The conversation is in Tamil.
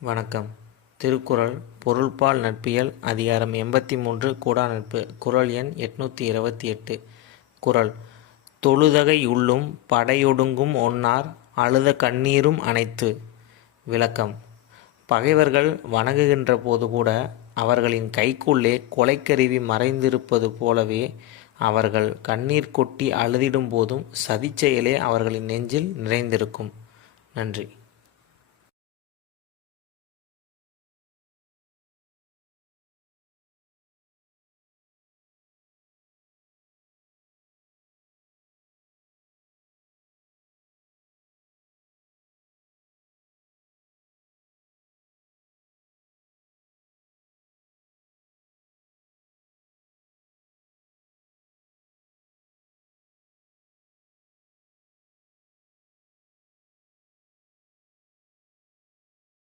வணக்கம். திருக்குறள் பொருள்பால் நட்பியல் அதிகாரம் எண்பத்தி மூன்று கூடா நட்பு. குறள் எண் எட்நூற்றி இருபத்தி எட்டு. குறள். தொழுதகை உள்ளும் படையொடுங்கும் ஒன்னார் அழுத கண்ணீரும் அனைத்து விளக்கம். பகைவர்கள் வணங்குகின்ற போது கூட அவர்களின் கைக்குள்ளே கொலைக்கருவி மறைந்திருப்பது போலவே அவர்கள் கண்ணீர் கொட்டி அழுதிடும் போதும் சதிச்செயலே அவர்களின் நெஞ்சில் நிறைந்திருக்கும். நன்றி.